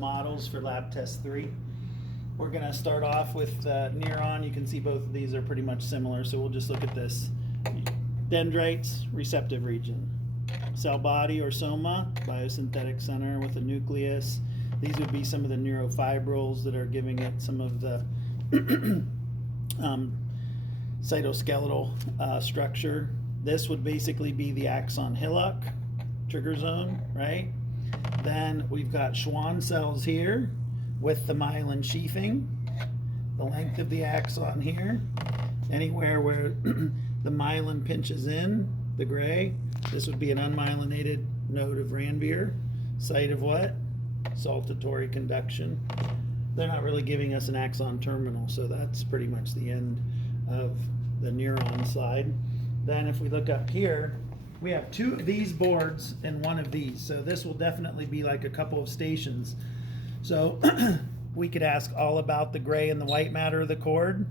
Models for lab test 3. We're going to start off with neuron. You can see both of these are pretty much similar, so we'll just look at this. Dendrites, receptive region. Cell body or soma, biosynthetic center with a nucleus. These would be some of the neurofibrils that are giving it some of the cytoskeletal structure. This would basically be the axon hillock, trigger zone, right? Then we've got Schwann cells here with the myelin sheathing, the length of the axon here, anywhere where the myelin pinches in, the gray, this would be an unmyelinated node of Ranvier, site of what? Saltatory conduction. They're not really giving us an axon terminal, so that's pretty much the end of the neuron slide. Then if we look up here, we have two of these boards and one of these, so this will definitely be like a couple of stations. So we could ask all about the gray and the white matter of the cord.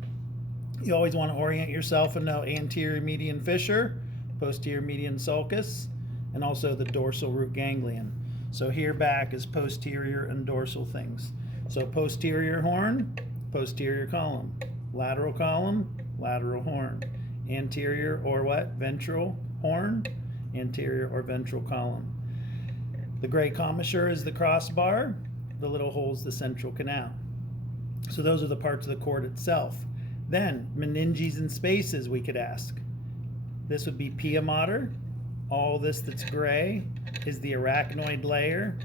You always want to orient yourself and know anterior median fissure, posterior median sulcus, and also the dorsal root ganglion. So here back is posterior and dorsal things. So posterior horn, posterior column, lateral horn, anterior or what? Ventral horn, anterior or ventral column. The gray commissure is the crossbar, the little hole's the central canal. So those are the parts of the cord itself. Then meninges and spaces we could ask. This would be pia mater. All this that's gray is the arachnoid layer.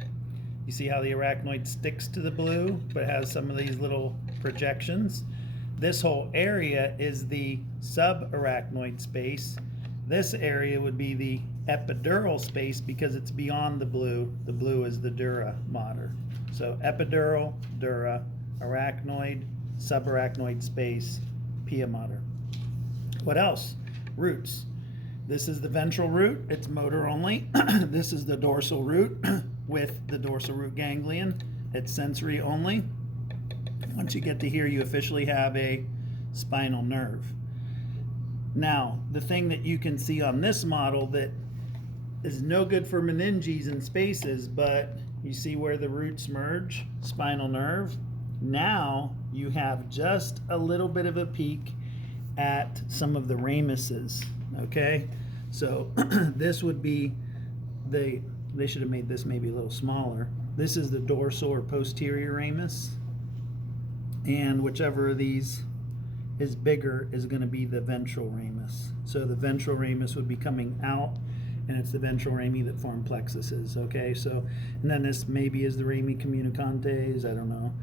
You see how the arachnoid sticks to the blue but has some of these little projections. This whole area is the subarachnoid space. This area would be the epidural space because it's beyond the blue. The blue is the dura mater. So epidural, dura, arachnoid, subarachnoid space, pia mater. What else? Roots. This is the ventral root. It's motor only. This is the dorsal root with the dorsal root ganglion. It's sensory only. Once you get to here, you officially have a spinal nerve. Now, the thing that you can see on this model that is no good for meninges and spaces, but you see where the roots merge, spinal nerve. Now you have just a little bit of a peek at some of the ramuses, okay? So this would be they should have made this maybe a little smaller. This is the dorsal or posterior ramus, and whichever of these is bigger is going to be the ventral ramus. So the ventral ramus would be coming out, and it's the ventral rami that form plexuses, okay? So, and then this maybe is the rami communicantes, I don't know.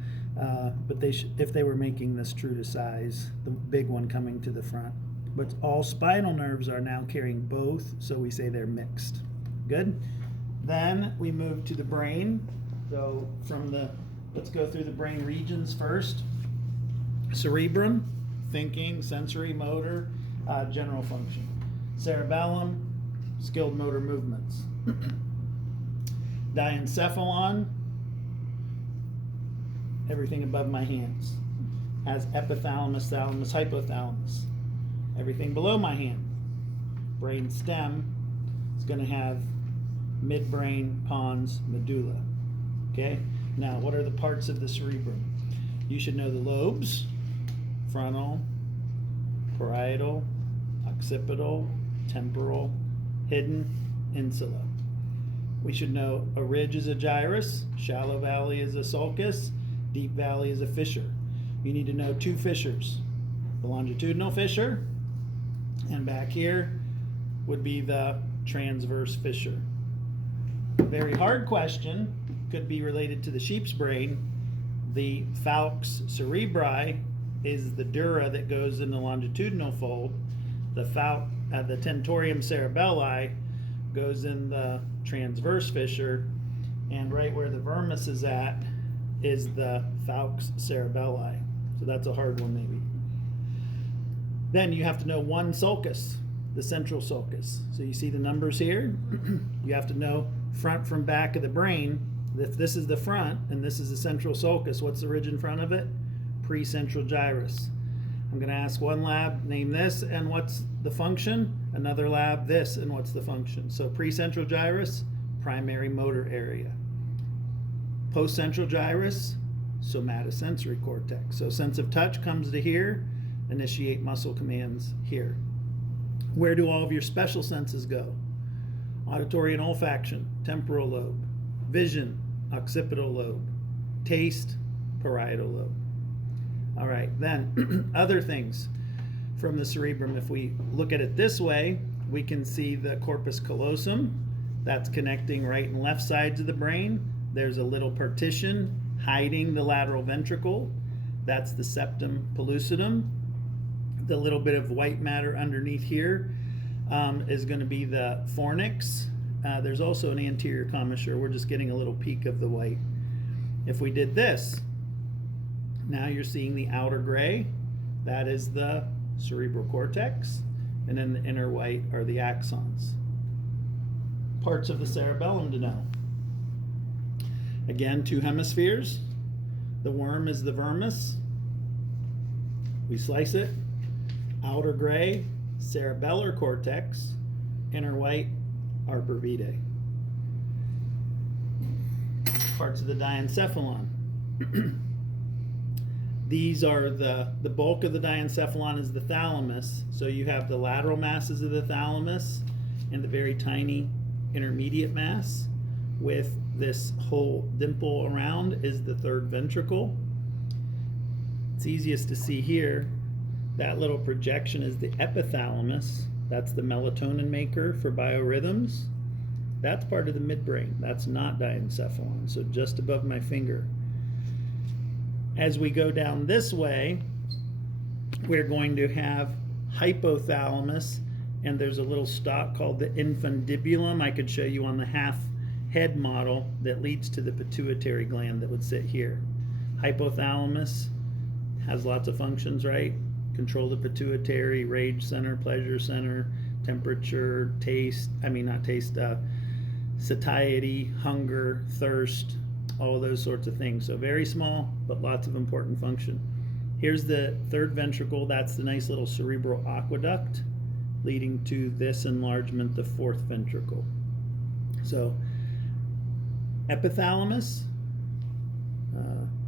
But they if they were making this true to size, the big one coming to the front. But all spinal nerves are now carrying both, so we say they're mixed. Good? Then we move to the brain. So let's go through the brain regions first. Cerebrum, thinking, sensory, motor, general function. Cerebellum, skilled motor movements. Diencephalon, everything above my hands. Has epithalamus, thalamus, hypothalamus. Everything below my hand. Brain stem is going to have midbrain, pons, medulla. Okay? Now, what are the parts of the cerebrum? You should know the lobes: frontal, parietal, occipital, temporal, hidden, insula. We should know a ridge is a gyrus, shallow valley is a sulcus, deep valley is a fissure. You need to know two fissures: the longitudinal fissure, and back here would be the transverse fissure. Very hard question, could be related to the sheep's brain. The falx cerebri is the dura that goes in the longitudinal fold. The tentorium cerebelli goes in the transverse fissure, and right where the vermis is at is the falx cerebelli. So that's a hard one maybe. Then you have to know one sulcus, the central sulcus. So you see the numbers here. You have to know front from back of the brain. If this is the front and this is the central sulcus, what's the ridge in front of it? Precentral gyrus. I'm going to ask one lab, name this, and what's the function? Another lab, this, and what's the function? So precentral gyrus, primary motor area. Postcentral gyrus, somatosensory cortex. So sense of touch comes to here, initiate muscle commands here. Where do all of your special senses go? Auditory and olfaction, temporal lobe. Vision, occipital lobe. Taste, parietal lobe. All right, then other things from the cerebrum. If we look at it this way, we can see the corpus callosum. That's connecting right and left sides of the brain. There's a little partition hiding the lateral ventricle. That's the septum pellucidum. The little bit of white matter underneath here is going to be the fornix. There's also an anterior commissure. We're just getting a little peek of the white. If we did this, now you're seeing the outer gray. That is the cerebral cortex. And then the inner white are the axons. Parts of the cerebellum to know. Again, two hemispheres. The worm is the vermis. We slice it. Outer gray, cerebellar cortex. Inner white, arbor vitae. Parts of the diencephalon. These are the bulk of the diencephalon is the thalamus. So you have the lateral masses of the thalamus and the very tiny intermediate mass. With this whole dimple around is the third ventricle. It's easiest to see here. That little projection is the epithalamus. That's the melatonin maker for biorhythms. That's part of the midbrain. That's not diencephalon, so just above my finger. As we go down this way, we're going to have hypothalamus, and there's a little stalk called the infundibulum. I could show you on the half head model that leads to the pituitary gland that would sit here. Hypothalamus has lots of functions, right? Control the pituitary, rage center, pleasure center, temperature, satiety, hunger, thirst, all those sorts of things. So very small, but lots of important function. Here's the third ventricle. That's the nice little cerebral aqueduct leading to this enlargement, the fourth ventricle. So epithalamus,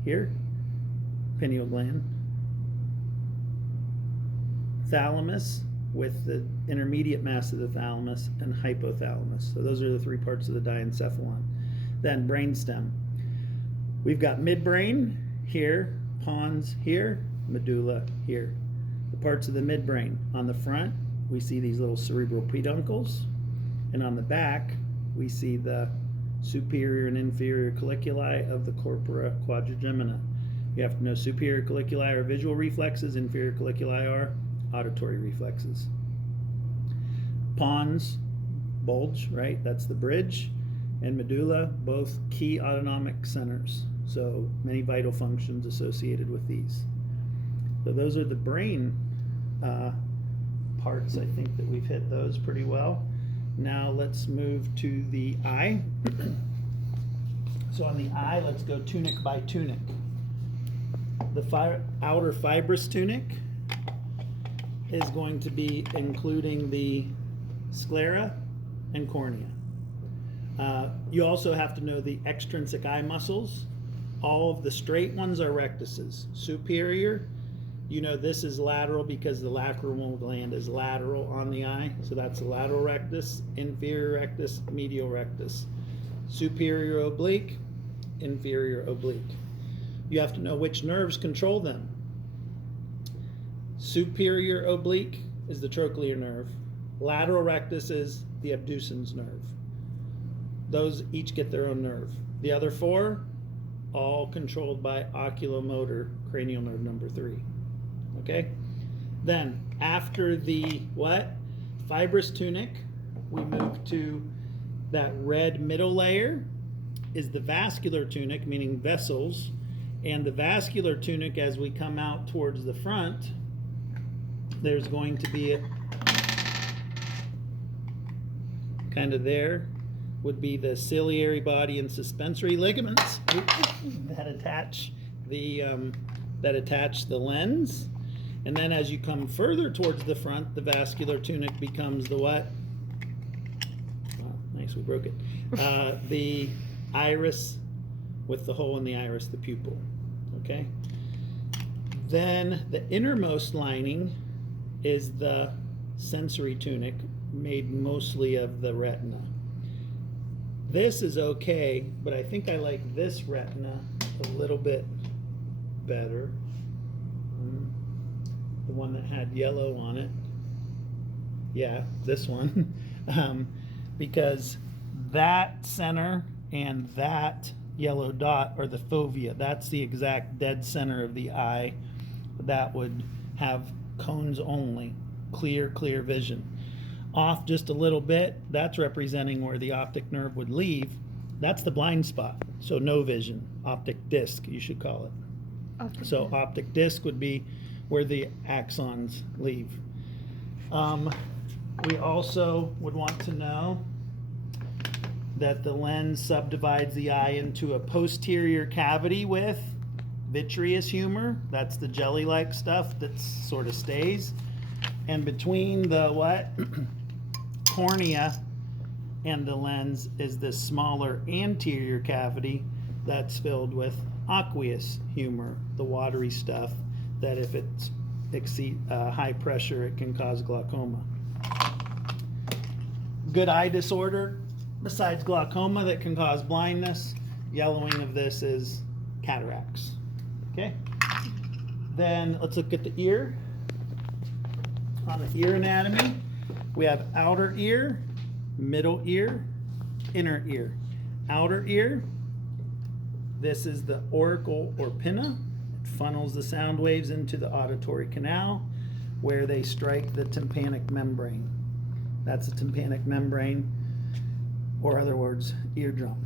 here, pineal gland. Thalamus with the intermediate mass of the thalamus, and hypothalamus. So those are the three parts of the diencephalon. Then brainstem. We've got midbrain here, pons here, medulla here. The parts of the midbrain. On the front, we see these little cerebral peduncles, and on the back, we see the superior and inferior colliculi of the corpora quadrigemina. You have to know superior colliculi are visual reflexes, inferior colliculi are auditory reflexes. Pons, bulge, right? That's the bridge. And medulla, both key autonomic centers. So many vital functions associated with these. So those are the brain parts. I think that we've hit those pretty well. Now let's move to the eye. So on the eye, let's go tunic by tunic. The outer fibrous tunic is going to be including the sclera and cornea. You also have to know the extrinsic eye muscles. All of the straight ones are rectuses. Superior, you know this is lateral because the lacrimal gland is lateral on the eye. So that's the lateral rectus, inferior rectus, medial rectus. Superior oblique, inferior oblique. You have to know which nerves control them. Superior oblique is the trochlear nerve. Lateral rectus is the abducens nerve. Those each get their own nerve. The other four, all controlled by oculomotor, cranial nerve number 3. Okay? Then, after the what? Fibrous tunic, we move to that red middle layer is the vascular tunic, meaning vessels. And the vascular tunic, as we come out towards the front, there's going to be a kind of there would be the ciliary body and suspensory ligaments that attach the lens. And then as you come further towards the front, the vascular tunic becomes the what? Oh, nice, we broke it. The iris with the hole in the iris, the pupil. Okay? Then the innermost lining is the sensory tunic, made mostly of the retina. This is okay, but I think I like this retina a little bit better. The one that had yellow on it. Yeah, this one. Because that center and that yellow dot are the fovea. That's the exact dead center of the eye that would have cones only, clear vision. Off just a little bit, that's representing where the optic nerve would leave. That's the blind spot, so no vision. Optic disc, you should call it. So optic disc would be where the axons leave. We also would want to know that the lens subdivides the eye into a posterior cavity with vitreous humor. That's the jelly-like stuff that sort of stays. And between the what? Cornea and the lens is this smaller anterior cavity that's filled with aqueous humor, the watery stuff that if it's high pressure, it can cause glaucoma. Good eye disorder, besides glaucoma that can cause blindness, yellowing of this is cataracts. Okay? Then let's look at the ear. On the ear anatomy, we have outer ear, middle ear, inner ear. Outer ear, this is the auricle or pinna. It funnels the sound waves into the auditory canal where they strike the tympanic membrane. That's the tympanic membrane, or other words, eardrum.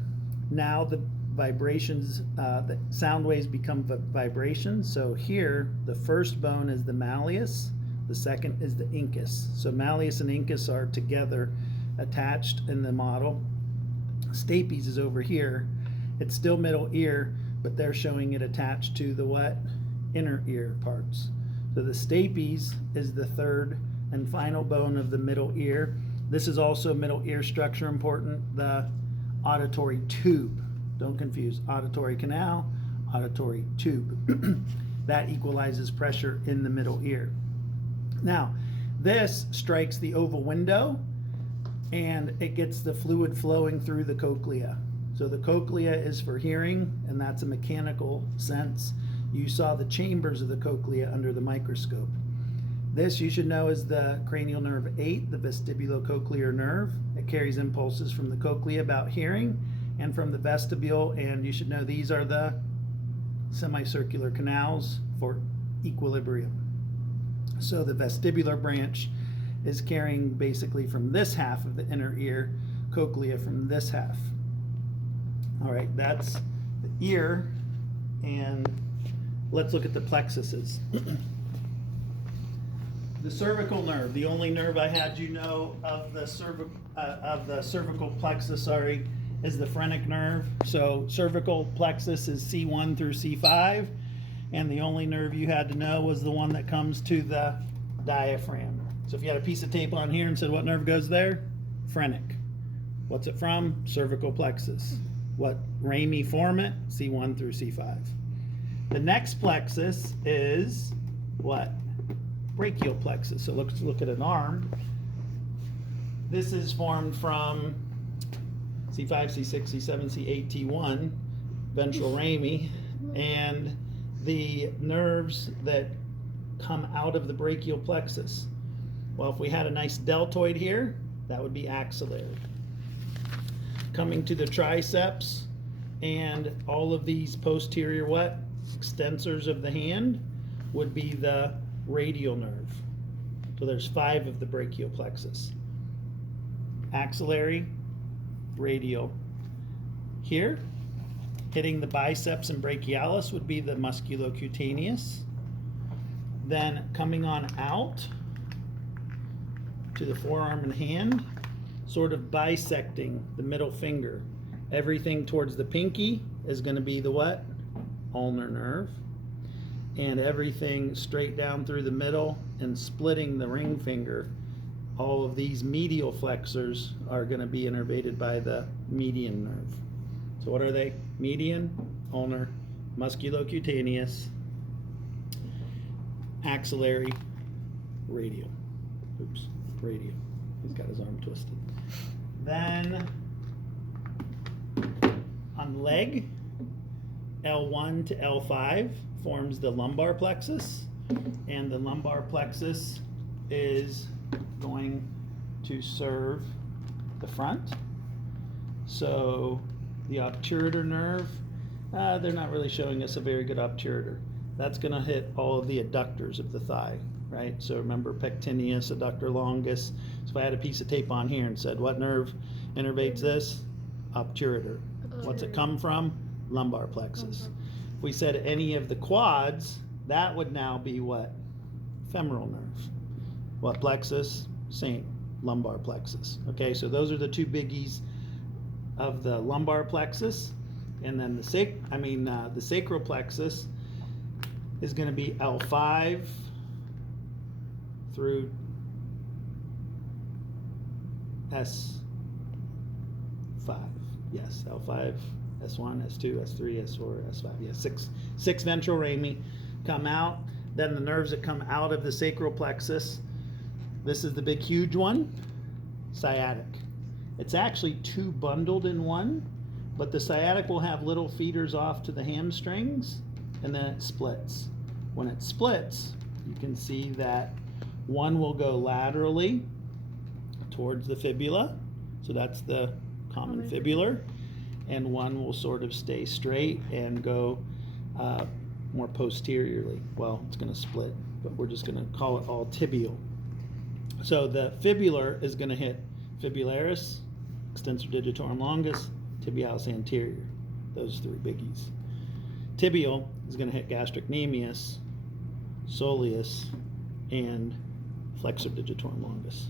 Now the vibrations, the sound waves become vibrations. So here, the first bone is the malleus, the second is the incus. So malleus and incus are together attached in the model. Stapes is over here. It's still middle ear, but they're showing it attached to the what? Inner ear parts. So the stapes is the third and final bone of the middle ear. This is also middle ear structure important, the auditory tube. Don't confuse auditory canal, auditory tube. That equalizes pressure in the middle ear. Now, this strikes the oval window and it gets the fluid flowing through the cochlea. So the cochlea is for hearing, and that's a mechanical sense. You saw the chambers of the cochlea under the microscope. This, you should know, is the cranial nerve 8, the vestibulocochlear nerve. It carries impulses from the cochlea about hearing and from the vestibule, and you should know these are the semicircular canals for equilibrium. So the vestibular branch is carrying basically from this half of the inner ear, cochlea from this half. All right, that's the ear, and let's look at the plexuses. The cervical nerve, the only nerve I had you know of the cervical plexus, is the phrenic nerve. So cervical plexus is C1 through C5, and the only nerve you had to know was the one that comes to the diaphragm. So if you had a piece of tape on here and said what nerve goes there? Phrenic. What's it from? Cervical plexus. What rami form it? C1 through C5. The next plexus is what? Brachial plexus. So let's look at an arm. This is formed from C5, C6, C7, C8, T1, ventral rami, and the nerves that come out of the brachial plexus. Well, if we had a nice deltoid here, that would be axillary. Coming to the triceps and all of these posterior what? Extensors of the hand would be the radial nerve. So there's 5 of the brachial plexus. Axillary, radial. Here, hitting the biceps and brachialis would be the musculocutaneous. Then coming on out to the forearm and hand, sort of bisecting the middle finger. Everything towards the pinky is going to be the what? Ulnar nerve. And everything straight down through the middle and splitting the ring finger, all of these medial flexors are going to be innervated by the median nerve. So what are they? Median, ulnar, musculocutaneous, axillary, radial. Oops, radial. He's got his arm twisted. Then on leg, L1 to L5 forms the lumbar plexus, and the lumbar plexus is going to serve the front. So the obturator nerve, they're not really showing us a very good obturator. That's going to hit all of the adductors of the thigh, right? So remember pectineus, adductor longus. So if I had a piece of tape on here and said, what nerve innervates this? Obturator. What's it come from? Lumbar plexus. If we said any of the quads, that would now be what? Femoral nerve. What plexus? Same, lumbar plexus. Okay, so those are the two biggies of the lumbar plexus. And then the sacral plexus is going to be L5 through S5. Yes, L5, S1, S2, S3, S4, S5. Yeah, six ventral rami come out. Then the nerves that come out of the sacral plexus, this is the big huge one, sciatic. It's actually two bundled in one, but the sciatic will have little feeders off to the hamstrings, and then it splits. When it splits, you can see that one will go laterally towards the fibula, so that's the common fibular, and one will sort of stay straight and go more posteriorly. Well, it's going to split, but we're just going to call it all tibial. So the fibular is going to hit fibularis, extensor digitorum longus, tibialis anterior. Those three biggies. Tibial is going to hit gastrocnemius, soleus, and flexor digitorum longus.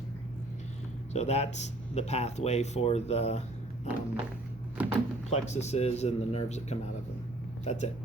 So that's the pathway for the plexuses and the nerves that come out of them. That's it.